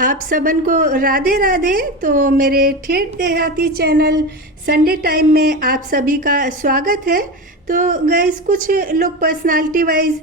आप सबन को राधे राधे। तो मेरे ठेठ देहाती चैनल संडे टाइम में आप सभी का स्वागत है। तो गाइस, कुछ लोग पर्सनालिटी वाइज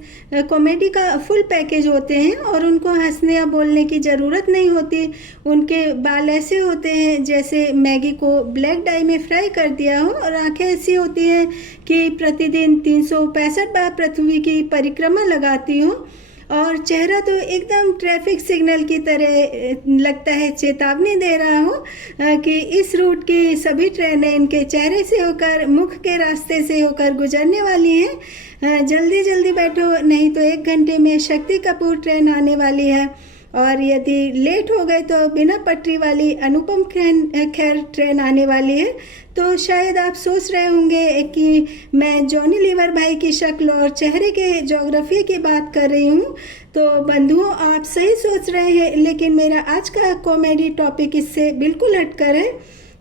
कॉमेडी का फुल पैकेज होते हैं और उनको हंसने या बोलने की ज़रूरत नहीं होती। उनके बाल ऐसे होते हैं जैसे मैगी को ब्लैक डाई में फ्राई कर दिया हो, और आंखें ऐसी होती हैं कि प्रतिदिन 365 बार पृथ्वी की परिक्रमा लगाती हो, और चेहरा तो एकदम ट्रैफिक सिग्नल की तरह लगता है, चेतावनी दे रहा हो कि इस रूट की सभी ट्रेनें इनके चेहरे से होकर, मुख के रास्ते से होकर गुजरने वाली हैं। जल्दी जल्दी बैठो, नहीं तो 1 घंटे में शक्ति कपूर ट्रेन आने वाली है, और यदि लेट हो गए तो बिना पटरी वाली अनुपम खेर ट्रेन आने वाली है। तो शायद आप सोच रहे होंगे कि मैं जॉनी लीवर भाई की शक्ल और चेहरे के ज्योग्राफी की बात कर रही हूँ। तो बंधुओं, आप सही सोच रहे हैं, लेकिन मेरा आज का कॉमेडी टॉपिक इससे बिल्कुल हटकर है,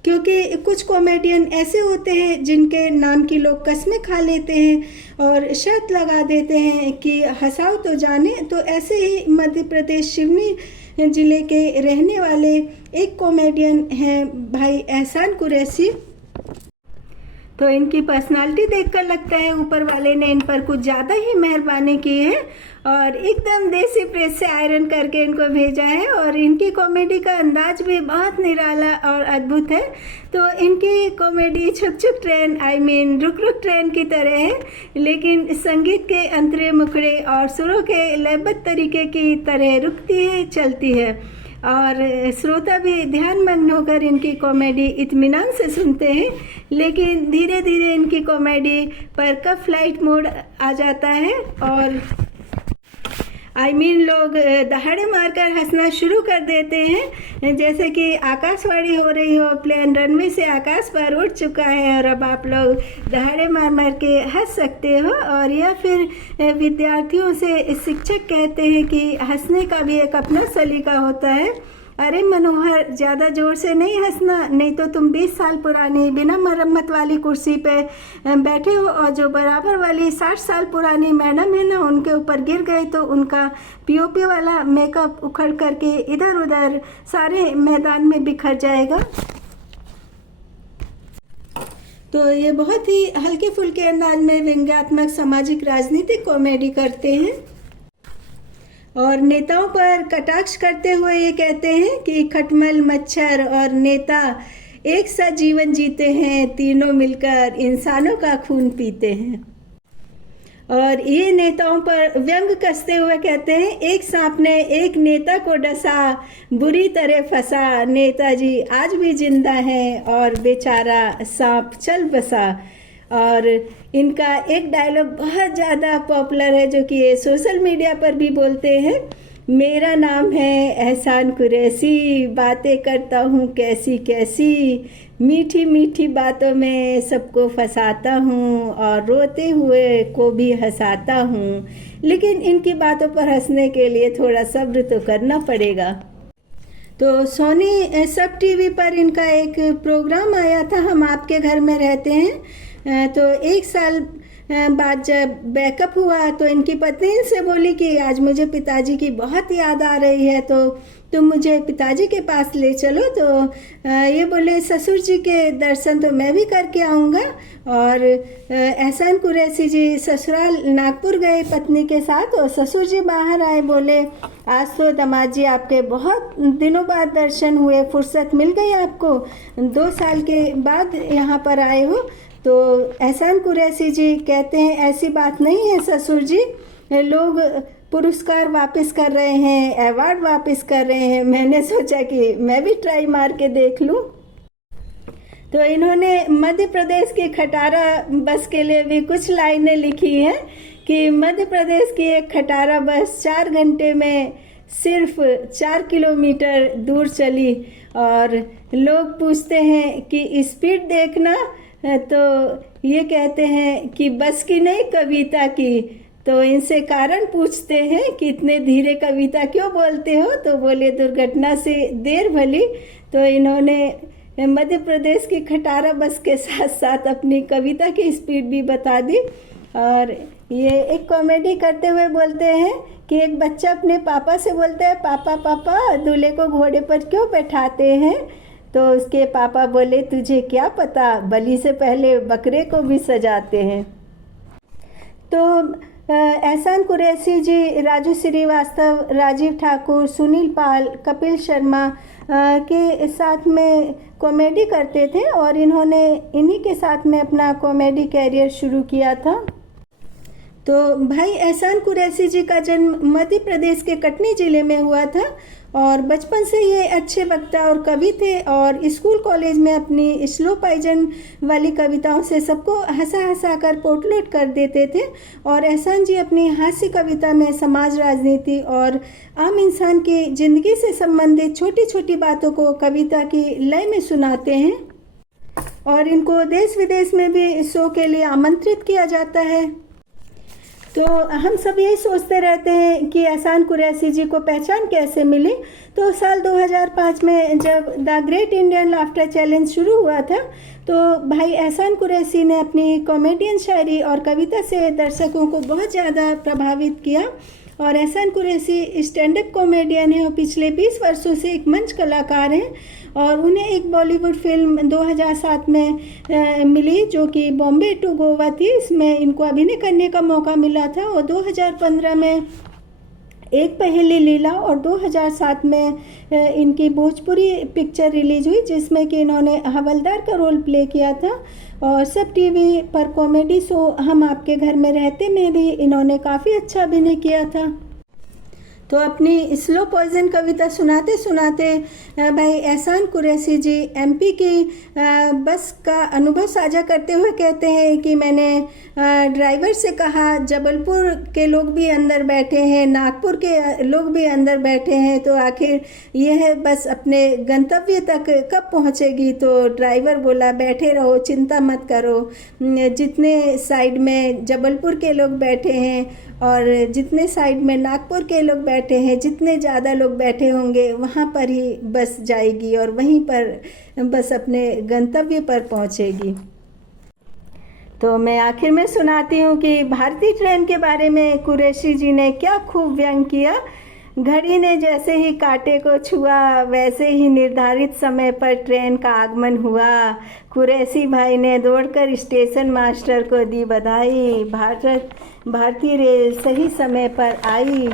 क्योंकि कुछ कॉमेडियन ऐसे होते हैं जिनके नाम की लोग कस्में खा लेते हैं और शर्त लगा देते हैं कि हंसाओ तो जाने। तो ऐसे ही मध्य प्रदेश सिवनी जिले के रहने वाले एक कॉमेडियन हैं भाई एहसान कुरैशी। तो इनकी पर्सनालिटी देखकर लगता है ऊपर वाले ने इन पर कुछ ज़्यादा ही मेहरबानी की है और एकदम देसी प्रेस से आयरन करके इनको भेजा है। और इनकी कॉमेडी का अंदाज भी बहुत निराला और अद्भुत है। तो इनकी कॉमेडी छुक छुक ट्रेन रुक रुक ट्रेन की तरह है, लेकिन संगीत के अंतरे मुखड़े और सुरों के लयबद्ध तरीके की तरह रुकती है, चलती है, और श्रोता भी ध्यानमग्न होकर इनकी कॉमेडी इत्मीनान से सुनते हैं। लेकिन धीरे धीरे इनकी कॉमेडी पर कब फ्लाइट मोड आ जाता है और लोग दहाड़े मारकर हंसना शुरू कर देते हैं, जैसे कि आकाशवाणी हो रही हो, प्लेन रनवे से आकाश पर उड़ चुका है और अब आप लोग दहाड़े मार मार के हंस सकते हो। और या फिर विद्यार्थियों से शिक्षक कहते हैं कि हंसने का भी एक अपना सलीका होता है। अरे मनोहर, ज़्यादा ज़ोर से नहीं हंसना, नहीं तो तुम 20 साल पुरानी बिना मरम्मत वाली कुर्सी पे बैठे हो, और जो बराबर वाली 60 साल पुरानी मैडम है ना, उनके ऊपर गिर गई तो उनका पीओपी वाला मेकअप उखड़ करके इधर उधर सारे मैदान में बिखर जाएगा। तो ये बहुत ही हल्के फुल्के अंदाज में व्यंग्यात्मक सामाजिक राजनीतिक कॉमेडी करते हैं और नेताओं पर कटाक्ष करते हुए ये कहते हैं कि खटमल, मच्छर और नेता एक सा जीवन जीते हैं, तीनों मिलकर इंसानों का खून पीते हैं। और ये नेताओं पर व्यंग कसते हुए कहते हैं, एक सांप ने एक नेता को डसा, बुरी तरह फंसा, नेताजी आज भी जिंदा है और बेचारा सांप चल बसा। और इनका एक डायलॉग बहुत ज़्यादा पॉपुलर है जो कि ये सोशल मीडिया पर भी बोलते हैं, मेरा नाम है एहसान कुरैशी, बातें करता हूँ कैसी कैसी, मीठी मीठी बातों में सबको फंसाता हूँ और रोते हुए को भी हंसाता हूँ। लेकिन इनकी बातों पर हंसने के लिए थोड़ा सब्र तो करना पड़ेगा। तो सोनी सब टीवी पर इनका एक प्रोग्राम आया था, हम आपके घर में रहते हैं। तो 1 साल बाद जब बैकअप हुआ तो इनकी पत्नी से बोली कि आज मुझे पिताजी की बहुत याद आ रही है, तो तुम मुझे पिताजी के पास ले चलो। तो ये बोले ससुर जी के दर्शन तो मैं भी करके आऊँगा। और एहसान कुरैशी जी ससुराल नागपुर गए पत्नी के साथ, और ससुर जी बाहर आए, बोले आज तो दामाद जी आपके बहुत दिनों बाद दर्शन हुए, फुर्सत मिल गई आपको, 2 साल के बाद यहाँ पर आए हो। तो एहसान कुरैशी जी कहते हैं, ऐसी बात नहीं है ससुर जी, लोग पुरस्कार वापस कर रहे हैं, अवार्ड वापस कर रहे हैं, मैंने सोचा कि मैं भी ट्राई मार के देख लूं। तो इन्होंने मध्य प्रदेश की खटारा बस के लिए भी कुछ लाइनें लिखी हैं कि मध्य प्रदेश की एक खटारा बस 4 घंटे में सिर्फ 4 किलोमीटर दूर चली, और लोग पूछते हैं कि स्पीड देखना, तो ये कहते हैं कि बस की नहीं कविता की। तो इनसे कारण पूछते हैं कि इतने धीरे कविता क्यों बोलते हो, तो बोले दुर्घटना से देर भली। तो इन्होंने मध्य प्रदेश की खटारा बस के साथ साथ अपनी कविता की स्पीड भी बता दी। और ये एक कॉमेडी करते हुए बोलते हैं कि एक बच्चा अपने पापा से बोलता है, पापा पापा दूल्हे को घोड़े पर क्यों बैठाते हैं? तो उसके पापा बोले, तुझे क्या पता, बलि से पहले बकरे को भी सजाते हैं। तो एहसान कुरैशी जी राजू श्रीवास्तव, राजीव ठाकुर, सुनील पाल, कपिल शर्मा के साथ में कॉमेडी करते थे और इन्होंने इन्हीं के साथ में अपना कॉमेडी कैरियर शुरू किया था। तो भाई एहसान कुरैशी जी का जन्म मध्य प्रदेश के कटनी ज़िले में हुआ था और बचपन से ये अच्छे वक्ता और कवि थे और स्कूल कॉलेज में अपनी स्लो पाइजन वाली कविताओं से सबको हंसा हंसा कर पोटलोट कर देते थे। और एहसान जी अपनी हास्य कविता में समाज, राजनीति और आम इंसान की ज़िंदगी से संबंधित छोटी छोटी बातों को कविता की लय में सुनाते हैं और इनको देश विदेश में भी शो के लिए आमंत्रित किया जाता है। तो हम सब यही सोचते रहते हैं कि एहसान कुरैशी जी को पहचान कैसे मिली। तो साल 2005 में जब the great Indian laughter challenge शुरू हुआ था तो भाई एहसान कुरैशी ने अपनी कॉमेडियन शायरी और कविता से दर्शकों को बहुत ज़्यादा प्रभावित किया। और एहसान कुरैशी स्टैंड अप कॉमेडियन है और पिछले 20 वर्षों से एक मंच कलाकार हैं और उन्हें एक बॉलीवुड फिल्म 2007 में मिली जो कि बॉम्बे टू गोवा थी। इसमें इनको अभिनय करने का मौका मिला था और 2015 में एक पहेली लीला और 2007 में इनकी भोजपुरी पिक्चर रिलीज हुई जिसमें कि इन्होंने हवलदार का रोल प्ले किया था। और सब टीवी पर कॉमेडी शो हम आपके घर में रहते में भी इन्होंने काफ़ी अच्छा अभिनय किया था। तो अपनी स्लो पॉइजन कविता सुनाते सुनाते भाई एहसान कुरैशी जी एमपी की बस का अनुभव साझा करते हुए कहते हैं कि मैंने ड्राइवर से कहा, जबलपुर के लोग भी अंदर बैठे हैं, नागपुर के लोग भी अंदर बैठे हैं, तो आखिर यह बस अपने गंतव्य तक कब पहुंचेगी? तो ड्राइवर बोला, बैठे रहो, चिंता मत करो, जितने साइड में जबलपुर के लोग बैठे हैं और जितने साइड में नागपुर के लोग बैठे हैं, जितने ज़्यादा लोग बैठे होंगे वहाँ पर ही बस जाएगी और वहीं पर बस अपने गंतव्य पर पहुँचेगी। तो मैं आखिर में सुनाती हूँ कि भारतीय ट्रेन के बारे में कुरैशी जी ने क्या खूब व्यंग किया। घड़ी ने जैसे ही कांटे को छुआ वैसे ही निर्धारित समय पर ट्रेन का आगमन हुआ। कुरैशी भाई ने दौड़कर स्टेशन मास्टर को दी बधाई। भारतीय रेल सही समय पर आई।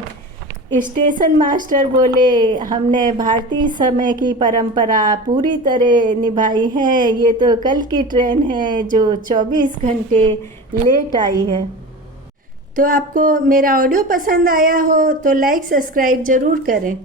स्टेशन मास्टर बोले, हमने भारतीय समय की परंपरा पूरी तरह निभाई है। ये तो कल की ट्रेन है जो 24 घंटे लेट आई है। तो आपको मेरा ऑडियो पसंद आया हो तो लाइक सब्सक्राइब ज़रूर करें।